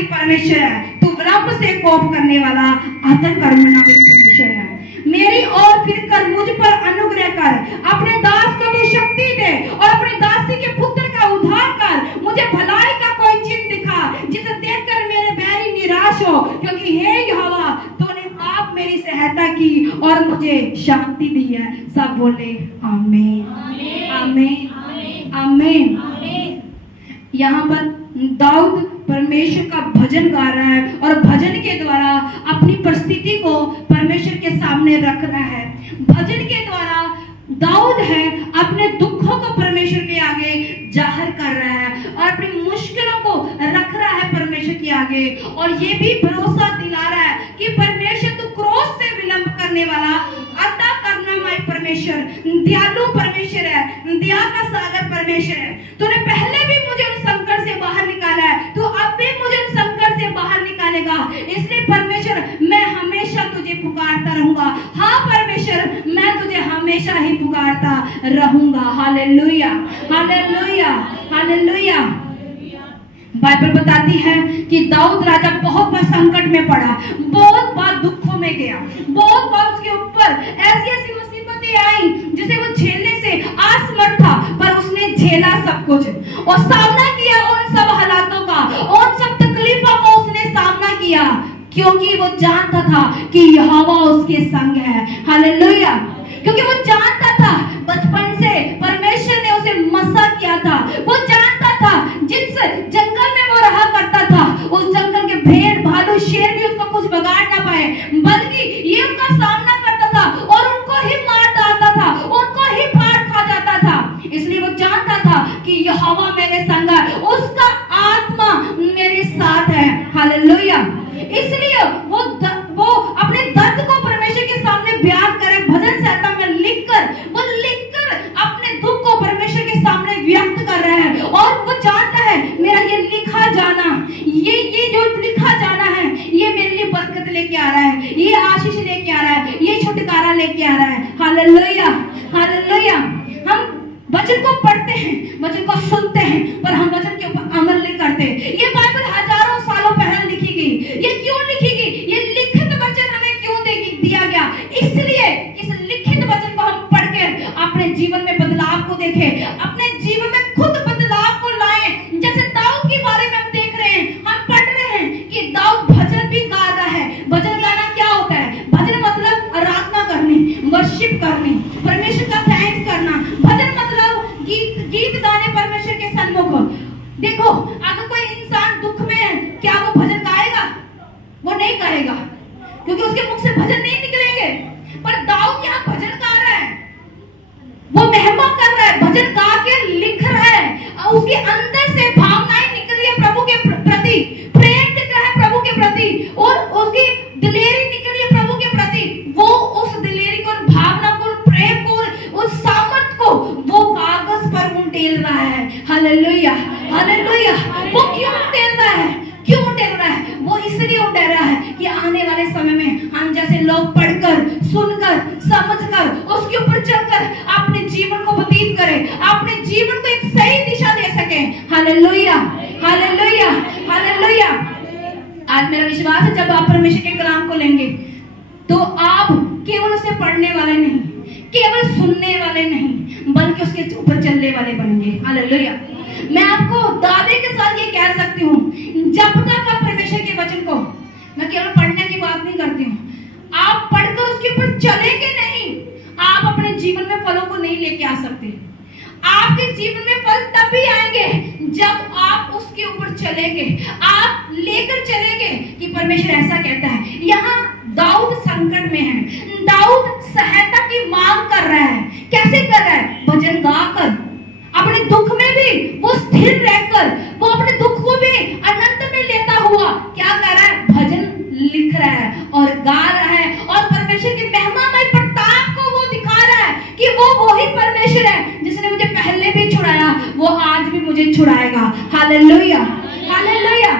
दयालु परमेश्वर है, तू विलंब से कोप करने वाला अतः करुणा परमेश्वर है। मेरी ओर फिर कर, मुझ पर अनुग्रह कर, अपने दास को तू शक्ति दे और अपने दासी के पुत्र का उद्धार कर। मुझे भलाई का कोई चिन्ह दिखा जिसे देखकर मेरे बैरी निराश हो, क्योंकि हे यहोवा तूने आप मेरी सहायता की और मुझे शांति दी है। सब बोले आमीन आमीन आमीन। यहाँ पर दाऊद परमेश्वर का भजन गा रहा है और भजन के द्वारा अपनी परिस्थिति को परमेश्वर के सामने रख रहा है। भजन के द्वारा दाऊद है अपने दुखों को परमेश्वर के आगे जाहिर कर रहा है और अपनी मुश्किलों को रख रहा है परमेश्वर के आगे, और ये भी भरोसा दिला रहा है कि परमेश्वर तू क्रोध से विलंब करने वाला अता करुणामय परमेश्वर, दयालु परमेश्वर है, दया का सागर परमेश्वर है। तूने पहले भी मुझे उस संकट से बाहर निकाला है, तू अब भी मुझे उस संकट से बाहर निकालेगा। इसलिए परमेश्वर मैं हमेशा तुझे पुकारता रहूंगा। हाँ परमेश्वर मैं तुझे हमेशा ही पुकारता रहूंगा। Hallelujah hallelujah hallelujah. बाइबल बताती है कि दाऊद राजा बहुत बार संकट में पड़ा, बहुत बार दुखों में गया, बहुत बार उसके ऊपर ऐसी ऐसी मुसीबतें आई जिसे वो झेलने से असमर्थ था, पर उसने झेला सब कुछ और सामना किया उन सब हालातों का, उन सब तकलीफों का उसने सामना किया, क्योंकि वो जानता था कि यहोवा उसके संग है। हालेलुया। क्योंकि वो जानता था, बचपन से परमेश्वर ने उसे मसा किया था। वो जानता था जिस जंगल में वो रहा करता था, उस जंगल के भेड़ भालू शेर भी उसको कुछ बिगाड़ ना पाए, बल्कि ये उनका सामना करता था और उनको ही मार डालता था, उनको ही फाड़ खा जाता था। इसलिए वो जानता था कि यहोवा मेरे संग है, उसका आत्मा मेरे साथ है। हालेलुया। इसलिए वो अपने दर्द को परमेश्वर के सामने बयान करे, भजन संहिता में लिखकर अपने दुख को परमेश्वर के सामने व्यक्त कर रहा है। और वो जानता है मेरा ये लिखा जाना, ये जो लिखा जाना है, ये मेरे लिए बरकत लेके आ रहा है, ये आशीष लेके आ रहा है, ये छुटकारा लेके आ रहा है। Hallelujah hallelujah. हम वचन को पढ़ते हैं, वचन को सुनते हैं, पर हम वचन के ऊपर अमल नहीं करते। ये बाइबल हजारों सालों पहले लिखी गई। ये क्यों लिखी गई? ये लिखित वचन हमें क्यों दिया गया? इसलिए इस लिखित वचन को हम पढ़ के अपने जीवन में बदलाव को देखें, अपने जीवन में खुद बदलाव को लाएं। जैसे दाऊद के बारे में हम देख रहे हैं, हम पढ़ रहे हैं कि दाऊद भजन भी गा रहा है। भजन गाना क्या होता है? भजन मतलब आराधना करनी, वर्शिप करनी, परमेश्वर का थैंक्स करना। भजन मतलब गीत गाने परमेश्वर के सन्मुख। देखो, अगर कोई इंसान दुख में है, क्या वो भजन गाएगा? वो नहीं गाएगा, क्योंकि उसके मुख से भजन नहीं निकलेंगे। पर दाऊद यहाँ भजन गा रहा है, वो महिमा कर रहा है, भजन गा के लिख रहा है, और उसके अंदर से भावनाएं निकल रही है प्रभु के प्रति, प्रेम दिख रहा है प्रभु के प्रति, और उसकी दिलेरी निकल रही है प्रभु के प्रति। वो उस दिलेरी को, भावना को, प्रेम को, उस सामर्थ को वो कागज पर उंडेल रहा है। Hallelujah hallelujah. वो क्यों उंडेल रहा है? क्यों उंडेल रहा है? वो इसलिए उंडेल रहा है कि आने वाले समय में हम जैसे लोग पढ़कर, सुनकर, समझकर, उसके ऊपर चलकर अपने जीवन को व्यतीत करें, अपने जीवन को एक सही दिशा दे सकें। Hallelujah hallelujah hallelujah. आज मेरा विश्वास है जब आप परमेश्वर के कलाम को लेंगे तो आप केवल उसे पढ़ने वाले नहीं, केवल सुनने वाले नहीं, बल्कि उसके ऊपर चलने वाले बनेंगे। हालेलुया। मैं आपको दावे के साथ ये कह सकती हूँ, जब तक आप परमेश्वर के वचन को, मैं केवल पढ़ने की बात नहीं करती हूँ, आप पढ़कर उसके ऊपर चलेंगे नहीं, आप अपने जीवन में फलों को नहीं लेके आ सकते। आपके जीवन में फल तभी आएंगे जब आप उसके ऊपर चलेंगे, आप लेकर चलेंगे कि परमेश्वर ऐसा कहता है। यहाँ दाऊद संकट में है, दाऊद सहायता की मांग कर रहा है। कैसे कर रहा है? भजन गाकर, अपने दुख में भी वो स्थिर रहकर, वो अपने दुख को भी अनंत में लेता हुआ क्या कर रहा है? भजन लिख रहा है और गा रहा है, और परमेश्वर की महिमामय प्रताप को वो दिखा रहा है कि वो वही परमेश्वर है जिसने मुझे पहले भी छुड़ाया, वो आज भी मुझे छुड़ाएगा। Hallelujah hallelujah.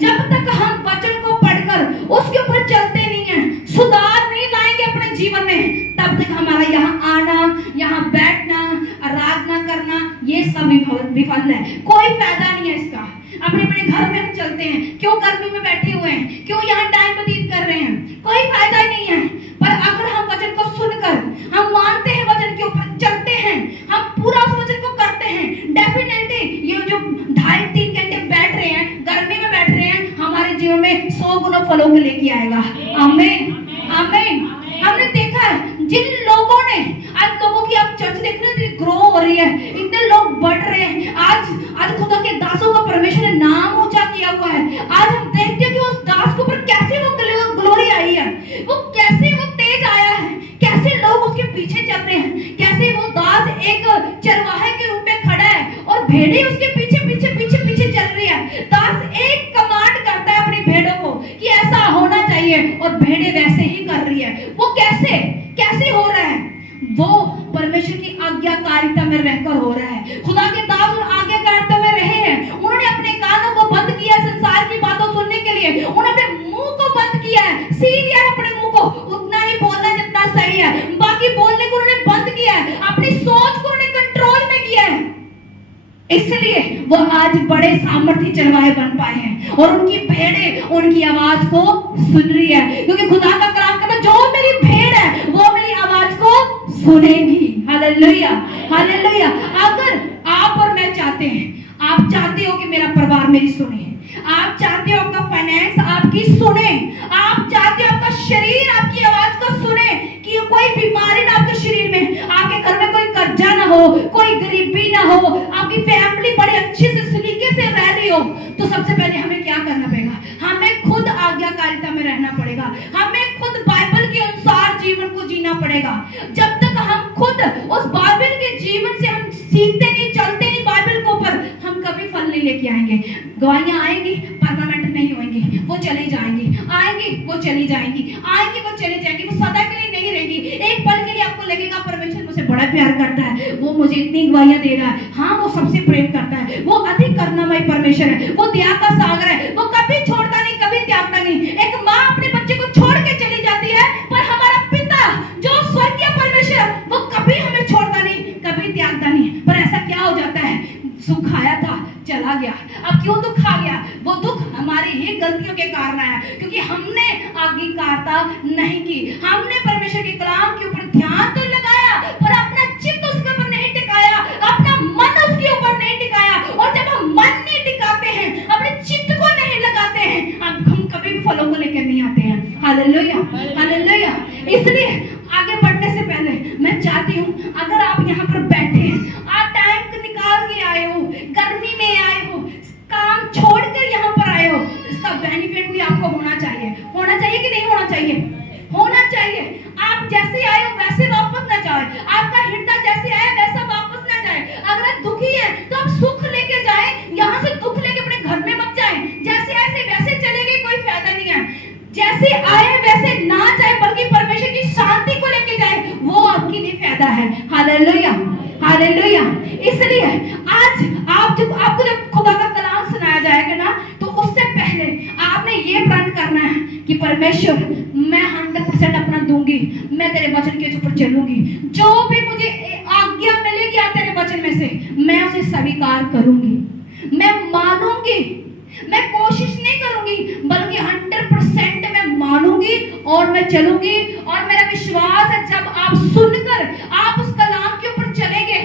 जब तक हम वचन को पढ़कर उसके ऊपर चलते नहीं हैं, सुधार नहीं लाएंगे अपने जीवन में, तब तक हमारा यहाँ आना, यहाँ बैठना, आराधना करना, ये सब विफल है। कोई फायदा नहीं है इसका। अपने अपने घर में हम चलते हैं, क्यों गर्मी में बैठे हुए हैं, क्यों यहाँ टाइम व्यतीत कर रहे हैं, कोई फायदा ही नहीं है। पर अगर हम वचन को सुनकर हम मानते हैं, वचन के ऊपर चलते हैं, हम पूरा उस वचन को करते हैं, डेफिनेटली ये जो 2.5-3 घंटे बैठ रहे हैं, गर्मी में बैठ रहे हैं, हमारे जीवन में 100 गुना फलों को लेके आएगा। आमीन आमीन। हमने देखा है जिन लोगों ने, आज लोगों की आप चर्च देखने तो ग्रो हो रही है, इतने लोग बढ़ रहे हैं, आज खुदा के दासों का परमेश्वर ने नाम ऊंचा किया हुआ है। आज हम देखते हैं कि उस दास के ऊपर कैसे वो ग्लोरी आई है, वो कैसे वो तेज आया है, कैसे लोग उसके पीछे चल रहे हैं, कैसे वो दास एक चरवाहे के रूप में खड़ा है और भेड़ें उसके पीछे पीछे पीछे पीछे चल रही है। दास एक कमांड करता है अपनी भेड़ों को कि ऐसा होना चाहिए और भेड़ें वैसे ही कर रही है। वो कैसे हो रहा है? वो परमेश्वर की आज्ञाकारिता में रहकर हो रहा है। खुदा के दास उन आज्ञाकारिता में रहे हैं, उन्होंने अपने कानों को बंद किया है संसार की बातों सुनने के लिए, उन्होंने अपने मुंह को बंद किया है, सील दिया है अपने मुंह को, उतना ही बोलना जितना सही है, बाकी बोलने को उन्होंने बंद किया है, अपनी सोच को उन्होंने कंट्रोल में किया है। इसलिए वो आज बड़े सामर्थ्य चरवाहे बन पाए हैं और उनकी भेड़ें उनकी आवाज को सुन रही है, क्योंकि खुदा का कलाम कहता है जो मेरी भेड़ है वो मेरी आवाज को सुनेगी। Hallelujah hallelujah. अगर आप और मैं चाहते हैं, आप चाहते हो कि मेरा परिवार मेरी सुने, आप चाहते हो आपका फाइनेंस आपकी सुने, आप चाहते हो आपका शरीर आपकी आवाज को सुने, कि कोई बीमारी ना आपके शरीर में, आपके घर में कोई कर्जा ना हो, कोई गरीबी ना हो, आपकी फैमिली बड़े अच्छे से सलीके से रह रही हो, तो सबसे पहले हमें क्या करना पड़ेगा? हमें खुद आज्ञाकारिता में रहना पड़ेगा, हमें खुद बाइबल के अनुसार जीवन को जीना पड़ेगा। जब तक हम खुद उस बाइबल के जीवन से हम सीखते नहीं, चलते नहीं बाइबल के ऊपर, हम कभी फल नहीं लेके आएंगे। गवाहियां आएंगी, परमानेंट नहीं होंगी, वो चली जाएंगी, आएंगी वो चली जाएंगी, आएंगी वो चली जाएंगी, वो सदा के लिए नहीं रहेगी। एक पल के लिए आपको लगेगा परमेश्वर मुझसे बड़ा प्यार करता है, वो मुझे इतनी गवाहियां दे रहा है, हाँ वो सबसे प्रेम करता है, वो अधिक करुणामय परमेश्वर है, वो दया का सागर है, वो कभी छोड़ता नहीं, कभी त्यागता नहीं। एक माँ अपने बच्चे को छोड़ के चली जाती है, पर हमारा पिता जो स्वर्गीय परमेश्वर, वो कभी हमें छोड़ता नहीं, कभी त्यागता नहीं। पर ऐसा क्या हो जाता है? सुख आया था, चला गया। अब क्यों दुख आ गया? वो दुख हमारी ही गलतियों के कारण आया, क्योंकि हमने आज्ञाकारिता नहीं की, हमने परमेश्वर के कलाम के ऊपर ध्यान तो लगाया, पर अपना चित्त उसके ऊपर नहीं टिकाया, अपना मन उसके ऊपर नहीं टिकाया। और जब हम मन नहीं टिकाते हैं, अपने चित्त को नहीं लगाते हैं, अब हम कभी भी फलों को लेकर नहीं आते हैं। Hallelujah hallelujah. इसलिए आगे बढ़ने से पहले मैं चाहती हूँ, अगर आप यहाँ पर बैठे हैं, आप टाइम निकाल के आए हो, गर्मी में आए हो, काम छोड़कर यहाँ पर आए हो, इसका बेनिफिट भी आपको होना चाहिए कि नहीं होना चाहिए? होना चाहिए। आप जैसे आए हो वैसे वापस ना जाए, आपका हृदय जैसे आया वैसा वापस ना जाए। अगर आप दुखी है तो आप सुख लेके जाए, यहाँ से दुख लेके अपने घर में मत जाए। जैसे ऐसे वैसे चले गए, कोई फायदा नहीं है। जैसे आए वैसे ना जाए, बल्कि परमेश्वर की शांति को लेके जाए, वो आपके लिए फायदा है। Hallelujah hallelujah. इसलिए आज आपको जब खुदा का कलाम सुनाया जाएगा ना, तो उससे पहले आपने ये प्रण करना है कि परमेश्वर मैं 100% अपना दूंगी, मैं तेरे वचन के ऊपर चलूंगी, जो भी मुझे आज्ञा मिलेगी तेरे वचन में से मैं उसे स्वीकार करूंगी, मैं मानूंगी, मैं कोशिश नहीं करूंगी, बल्कि 100% मैं मानूंगी और मैं चलूंगी। और मेरा विश्वास है जब आप सुनकर आप उस कलाम के ऊपर चलेंगे,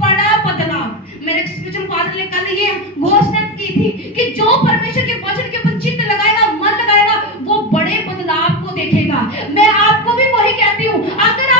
बड़ा बदलाव। मेरे स्पिरिचुअल फादर ने कल ये घोषणा की थी कि जो परमेश्वर के वचन के ऊपर चित्त लगाएगा, मन लगाएगा, वो बड़े बदलाव को देखेगा। मैं आपको भी वही कहती हूँ, अगर